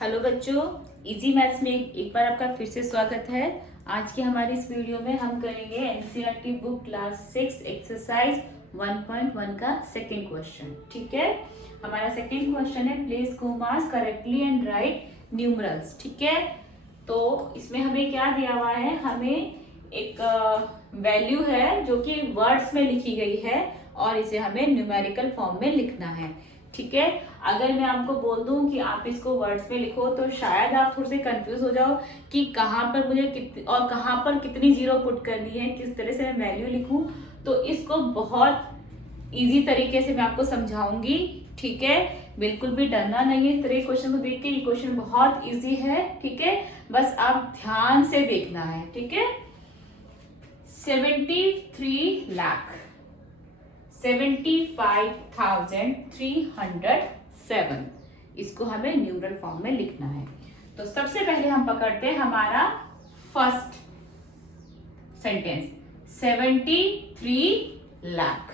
Hello बच्चों, easy maths में एक बार आपका फिर से स्वागत है। आज की हमारी इस वीडियो में हम करेंगे एनसीईआरटी बुक क्लास 6 एक्सरसाइज 1.1 का सेकंड क्वेश्चन। ठीक है, हमारा सेकंड क्वेश्चन है place commas correctly and right numerals. ठीक है, तो इसमें हमें क्या दिया हुआ है, हमें एक वैल्यू है जो कि वर्ड्स में लिखी गई है और इसे हमें न्यूमेरिकल फॉर्म में लिखना है। ठीक है, अगर मैं आपको बोल दूं कि आप इसको वर्ड्स में लिखो तो शायद आप थोड़े से कंफ्यूज हो जाओ कि कहाँ पर मुझे और कहाँ पर कितनी जीरो पुट करनी है, किस तरह से मैं वैल्यू लिखूं। तो इसको बहुत इजी तरीके से मैं आपको समझाऊंगी। ठीक है, बिल्कुल भी डरना नहीं है इस तरह क्वेश्चन को देख के। ये क्वेश्चन बहुत इजी है। ठीक है, बस आप ध्यान से देखना है। ठीक है, 73 लाख 75,307 इसको हमें न्यूमरल फॉर्म में लिखना है। तो सबसे पहले हम पकड़ते हैं हमारा फर्स्ट सेंटेंस 73 लाख।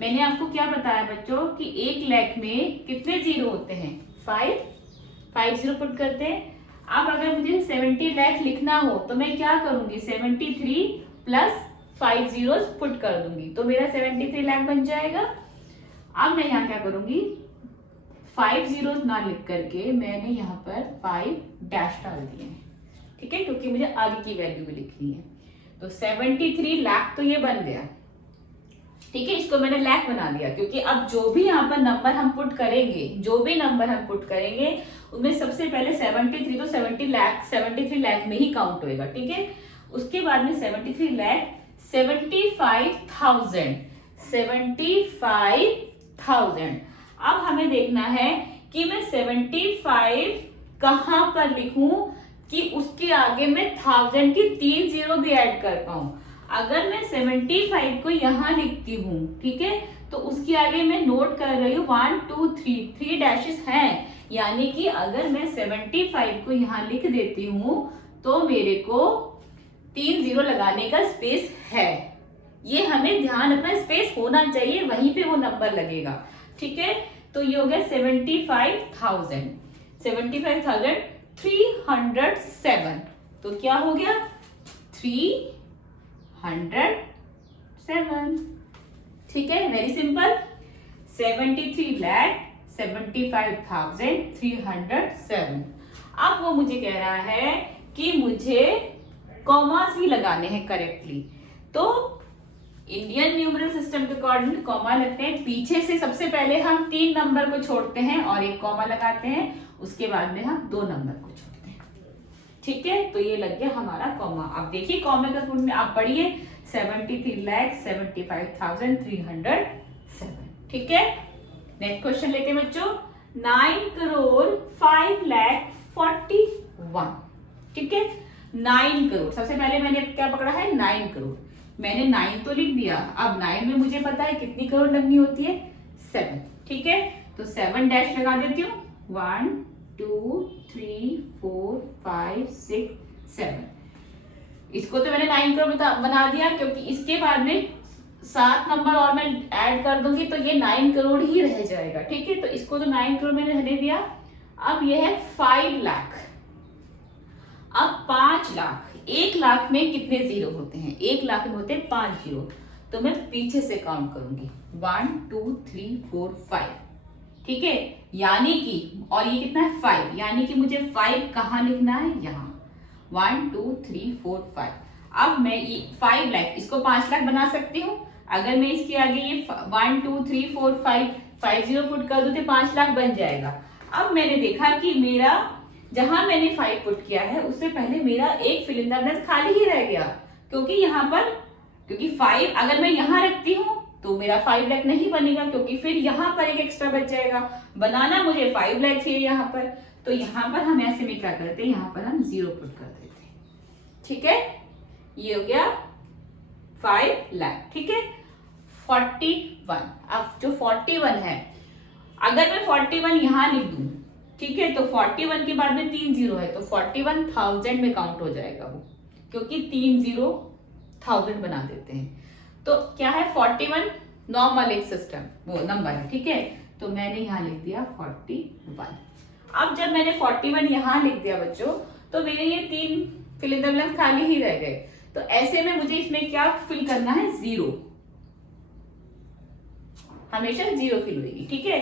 मैंने आपको क्या बताया बच्चों कि 1 लाख में कितने जीरो होते हैं? 5 जीरो पुट करते हैं। अब अगर मुझे 70 लाख लिखना हो तो मैं क्या करूंगी? 73 प्लस 5 जीरो पुट कर दूंगी तो मेरा 73 लाख बन जाएगा। अब मैं यहाँ क्या करूंगी, 5 जीरो ना लिख करके मैंने यहाँ पर 5 डैश डाल दिए हैं। ठीक है, क्योंकि मुझे आगे की वैल्यू भी लिखनी है। तो 73 लाख तो ये बन गया। ठीक है, इसको मैंने लाख बना दिया क्योंकि अब जो भी यहाँ पर नंबर हम पुट करेंगे, उनमें सबसे पहले 73 तो 73 लाख में ही काउंट होएगा। ठीक है, उसके बाद में 73 लाख 75,000। अब हमें देखना है कि मैं 75 कहां पर लिखूं कि उसके आगे मैं 1000 की 3 जीरो भी ऐड कर पाऊं। अगर मैं 75 को यहां लिखती हूं, ठीक है, तो उसके आगे मैं नोट कर रही हूं 1 2 3 डैशेस हैं, यानी कि अगर मैं 75 को यहां लिख देती हूं तो मेरे को 3 जीरो लगाने का स्पेस है। ये हमें ध्यान रखना, स्पेस होना चाहिए, वहीं पे वो नंबर लगेगा। ठीक है, तो ये हो गया 75,307। तो क्या हो गया? 307। ठीक है, वेरी सिंपल। 73 लाख 75,307। अब वो मुझे कह रहा है कि मुझे कॉमास ही लगाने हैं करेक्टली। तो इंडियन न्यूमरल सिस्टम के अकॉर्डिंग कॉमा लगते हैं। पीछे से सबसे पहले हम 3 नंबर को छोड़ते हैं और एक कॉमा लगाते हैं, उसके बाद में हम 2 नंबर को छोड़ते हैं। ठीक है, तो ये लग गया हमारा कॉमा। अब देखिए कॉमे का रूल में आप पढ़िए 73,75,307। ठीक है, नेक्स्ट क्वेश्चन लेते हैं बच्चों। 9,05,41। ठीक है, 9 करोड़। सबसे पहले मैंने क्या पकड़ा है? 9 करोड़। मैंने 9 तो लिख दिया। अब 9 में मुझे पता है कितनी करोड़ लगनी होती है? 7। ठीक है, तो 7 डैश लगा देती हूँ। 1 2 3 4 5 6 7। इसको तो मैंने 9 करोड़ बना दिया क्योंकि इसके बाद में 7 नंबर और मैं ऐड कर दूंगी तो ये 9 करोड़ ही रह जाएगा। ठीक है, तो इसको तो 9 करोड़ मैंने रहने दिया। अब ये है 5 लाख। अब 5 लाख, 1 लाख में कितने जीरो होते हैं? 1 लाख में होते हैं 5 जीरो। तो मैं पीछे से काउंट करूंगी 1 2 3 4 5। ठीक है, यानी कि, और ये कितना है? 5, यानी कि मुझे 5 कहां लिखना है? यहां 1 2 3 4 5। अब मैं ये 5 लाख, इसको 5 लाख बना सकती हूँ। अगर मैं इसके आगे ये 1 2 3 4 5 जीरो पुट कर दूं तो 5 लाख बन जाएगा। अब मैंने देखा कि मेरा जहां मैंने 5 पुट किया है उससे पहले मेरा एक फिल इन द ब्लैंक खाली ही रह गया, क्योंकि 5 अगर मैं यहां रखती हूं तो मेरा 5 लाख नहीं बनेगा, क्योंकि फिर यहां पर एक एक्स्ट्रा बच जाएगा। बनाना मुझे 5 लाख चाहिए यहाँ पर, तो यहाँ पर हम ऐसे में क्या करते हैं, यहाँ पर हम 0 पुट कर देते हैं। ठीक है, ये हो गया 5 लाख। ठीक है, 41। अब जो 41 है, अगर मैं 41 यहां लिख दूं, ठीक है, तो 41 के बाद में 3 जीरो है तो 41,000 में काउंट हो जाएगा वो, क्योंकि 3 जीरो 1000 बना देते हैं। तो क्या है? 41 नॉर्मल एक सिस्टम वो नंबर है। ठीक है, तो मैंने यहां लिख दिया 41। अब जब मैंने 41 यहाँ लिख दिया बच्चों, तो मेरे ये 3 फिल इन द ब्लैंक्स खाली ही रह गए। तो ऐसे में मुझे इसमें क्या फिल करना है, 0, हमेशा 0 फिल होगी। ठीक है,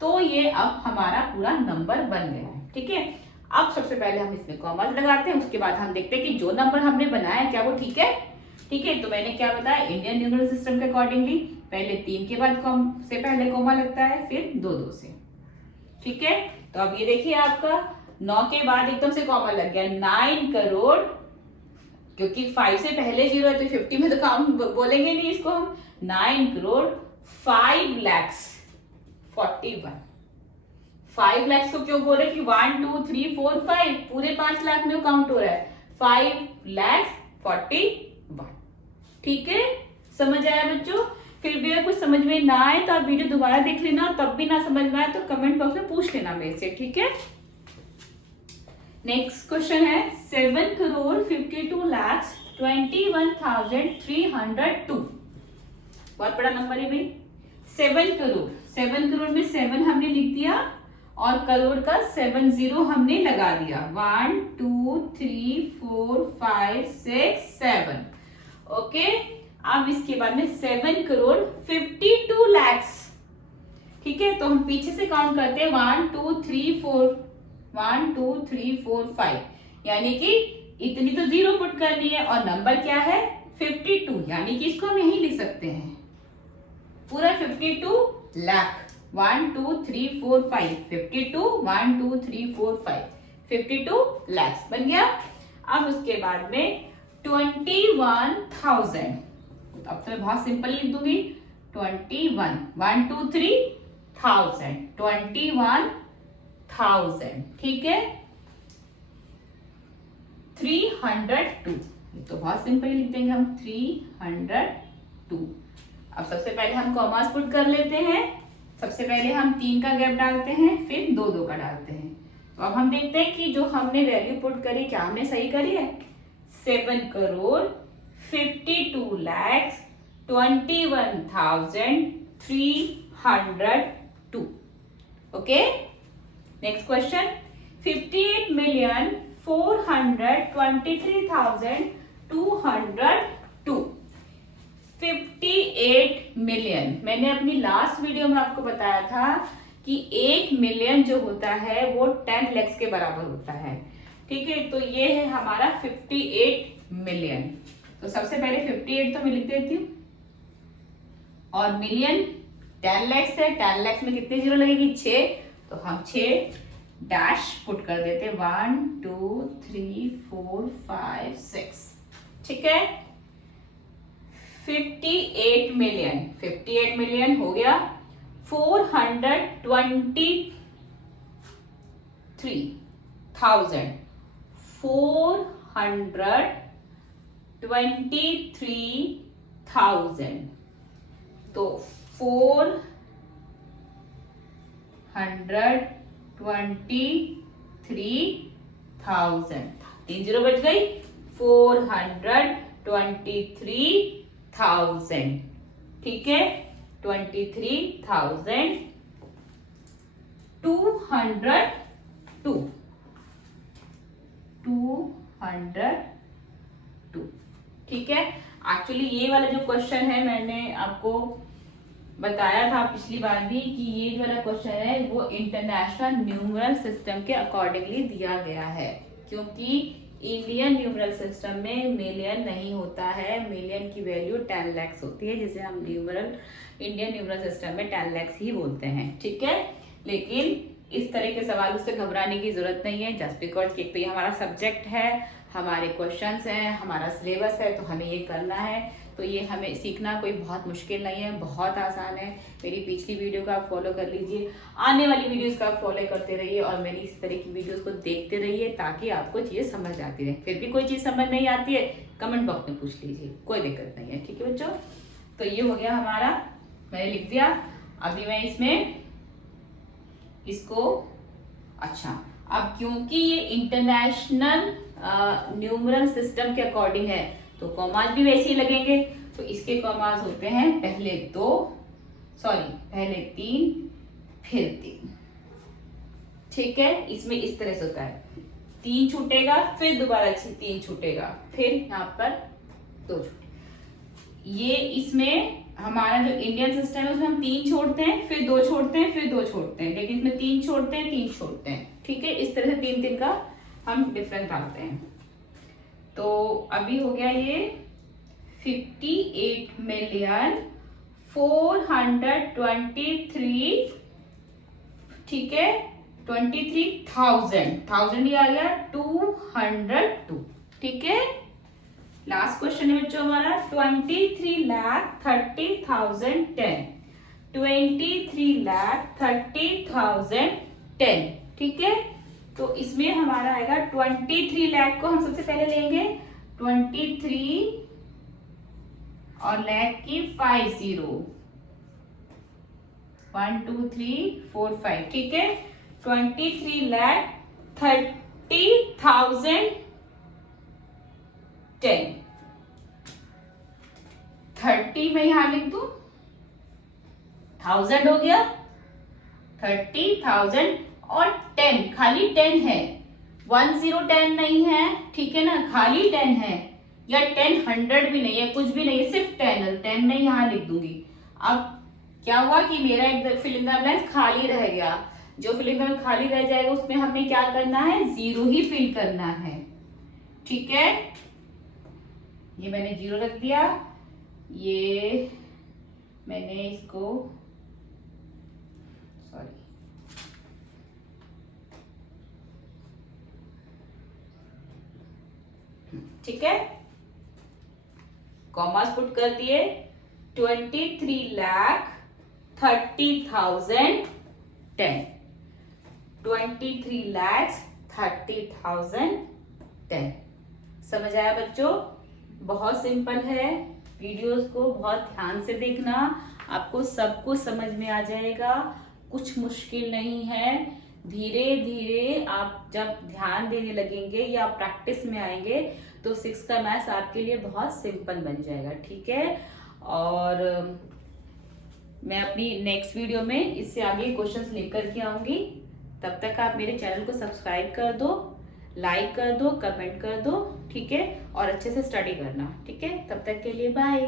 तो ये अब हमारा पूरा नंबर बन गया है। ठीक है, अब सबसे पहले हम इसमें कॉमा लगाते हैं, उसके बाद हम देखते हैं कि जो नंबर हमने बनाया है क्या वो ठीक है। ठीक है, तो मैंने क्या बताया, इंडियन न्यूमरल सिस्टम के अकॉर्डिंगली पहले 3 के बाद से पहले कॉमा लगता है, फिर 2 से। ठीक है, तो अब ये देखिए आपका 9 के बाद एकदम से कॉमा लग गया, 9 करोड़, क्योंकि 5 से पहले 0 है तो 50 में तो काम बोलेंगे नहीं इसको हम। 9 करोड़ 5 lakhs 41। 5 lakhs को क्यों बोल रहे कि 1 2 3 4 5 पूरे 5 लाख में काउंट हो रहा है, 5 lakhs 41। ठीक है, समझ आया बच्चों? फिर भी अगर कुछ समझ में ना आए तो आप वीडियो दोबारा देख लेना, तब भी ना समझ में आए तो कमेंट बॉक्स में पूछ लेना मेरे से। ठीक है, नेक्स्ट क्वेश्चन है 7 करोड़ 52 lakhs 21,302। बहुत बड़ा नंबर है भाई, 7 करोड़। 7 करोड़ में 7 हमने लिख दिया और करोड़ का 70 हमने लगा दिया, 1 2 3 4 5 6 7। ओके, अब इसके बाद में 7 करोड़ 52 lakhs। ठीक है, तो हम पीछे से काउंट करते हैं, 1 2 3 4 1 2 3 4 5, यानी कि इतनी तो 0 पुट करनी है और नंबर क्या है 52, यानी कि इसको हम यही लिख सकते हैं पूरा 52 लाख। 1 2 3 4 5 52 1 2 3 4 5 52 lakhs बन गया। अब उसके बाद में 21,000, अब तो मैं बहुत सिंपल लिख दूंगी, 21 1 2 3 1000 21,000। ठीक है, 302, तो बहुत सिंपल लिख देंगे हम 302। अब सबसे पहले हम कॉमास पुट कर लेते हैं। सबसे पहले हम 3 का गैप डालते हैं, फिर 2 2 का डालते हैं। तो अब हम देखते हैं कि जो हमने वैल्यू पुट करी क्या हमने सही करी है। 7 crore 52 lakhs 21,302। Okay, next question 58,423,202। 58 million, मैंने अपनी लास्ट वीडियो में आपको बताया था कि 1 मिलियन जो होता है वो 10 lakhs के बराबर होता है। ठीक है, तो ये है हमारा 58 मिलियन। तो सबसे पहले 58 तो मैं लिख देती हूँ, और मिलियन 10 lakhs है, 10 lakhs में कितनी 0 लगेगी 6, तो हम 6 डैश पुट कर देते, 1 2 3 4 5 6। ठीक है, 58 मिलियन, 58 मिलियन हो गया। 423,000 423,000, तो 423,000, 3 0 बच गई, 423,000। ठीक है, 23,202। ठीक है, एक्चुअली ये वाला जो क्वेश्चन है मैंने आपको बताया था पिछली बार भी कि ये जो वाला क्वेश्चन है वो इंटरनेशनल न्यूमरल सिस्टम के अकॉर्डिंगली दिया गया है, क्योंकि इंडियन न्यूमरल सिस्टम में मिलियन नहीं होता है, मिलियन की वैल्यू 10 lakhs होती है, जिसे हम इंडियन न्यूमरल सिस्टम में 10 lakhs ही बोलते हैं। ठीक है, लेकिन इस तरह के सवालों से घबराने की जरूरत नहीं है, जस्ट बिकॉज कि तो ये हमारा सब्जेक्ट है, हमारे क्वेश्चंस हैं, हमारा सिलेबस है, तो हमें ये करना है। तो ये हमें सीखना कोई बहुत मुश्किल नहीं है, बहुत आसान है। मेरी पिछली वीडियो का आप फॉलो कर लीजिए, आने वाली वीडियोस का आप फॉलो करते रहिए और मेरी इस तरह की वीडियोस को देखते रहिए, ताकि आपको चीज़ें समझ आती रहे। फिर भी कोई चीज़ समझ नहीं आती है कमेंट बॉक्स में पूछ लीजिए, कोई दिक्कत नहीं है। ठीक है बच्चों, तो ये हो गया हमारा, मैंने लिख दिया। अभी मैं इसमें इसको, अच्छा, अब क्योंकि ये इंटरनेशनल न्यूमरल सिस्टम के अकॉर्डिंग है तो कॉमाज भी वैसे ही लगेंगे। तो इसके कॉमाज होते हैं पहले 3 फिर 3। ठीक है, इसमें इस तरह से होता है, 3 छूटेगा, फिर दोबारा 3 छूटेगा, फिर यहाँ पर 2 छूटे। ये इसमें हमारा जो इंडियन सिस्टम है उसमें हम 3 छोड़ते हैं, फिर 2 छोड़ते हैं, फिर 2 छोड़ते हैं, लेकिन इसमें 3 छोड़ते हैं, 3 छोड़ते हैं। ठीक है, इस तरह से 3 का हम डिफरेंस डालते हैं। तो अभी हो गया ये 58,423, ठीक है, 23,000, 1000 ये आ गया 202। ठीक है, लास्ट क्वेश्चन है बच्चों हमारा 23,30,010, 23,30,010। ठीक है, तो इसमें हमारा आएगा 23 लाख को हम सबसे पहले लेंगे 23 और लाख की 50, 1 2 3 4 5। ठीक है, 23,30,010, 30 में यहां लिख दू, 1000 हो गया, 30,000 और 10, खाली 10 है, 1010 नहीं है, ठीक है ना, खाली 10 है, या 10 भी नहीं है, कुछ भी नहीं है, सिर्फ 10 में यहां लिख दूंगी। अब क्या हुआ कि मेरा एक फिल इन द ब्लैंक्स खाली रह गया, जो फिल इन द ब्लैंक्स खाली रह जाएगा उसमें हमें क्या करना है, 0 ही फिल करना है। ठीक है, ये मैंने 0 रख दिया, ये मैंने इसको सॉरी ठीक है, कॉमास पुट कर दिए, 23,30,010, 23,30,010। समझ आया बच्चों? बहुत सिंपल है, वीडियोस को बहुत ध्यान से देखना, आपको सब कुछ समझ में आ जाएगा, कुछ मुश्किल नहीं है। धीरे धीरे आप जब ध्यान देने लगेंगे या प्रैक्टिस में आएंगे तो 6 का मैथ्स आपके लिए बहुत सिंपल बन जाएगा। ठीक है, और मैं अपनी नेक्स्ट वीडियो में इससे आगे क्वेश्चंस लेकर के आऊंगी। तब तक आप मेरे चैनल को सब्सक्राइब कर दो, लाइक कर दो, कमेंट कर दो, ठीक है, और अच्छे से स्टडी करना। ठीक है, तब तक के लिए बाय।